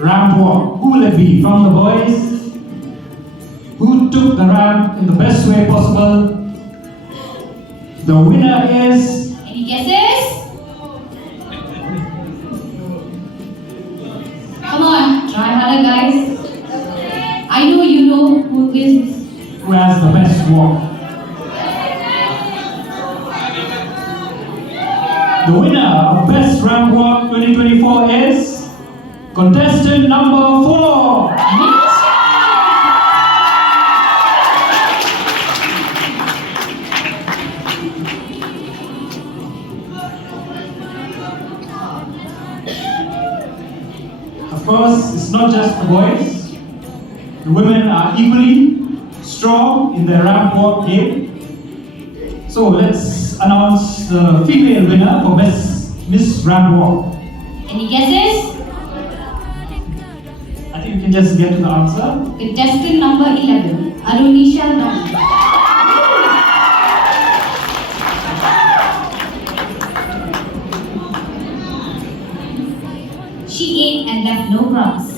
ramp walk. Who will it be from the boys? Who took the ramp in the best way possible? The winner is... Any guesses? Come on, try harder, guys. I know you know who wins. Who has the best walk? The winner of Best Ramp Walk 2024 is contestant number 4. Of course, it's not just the boys. The women are equally strong in their ramp walk game. So let's announce the female winner for Best Miss Ramp Walk. Any guesses? I think you can just get to the answer. Contestant number 11, Arunisha Nandi. She ate and left no crumbs.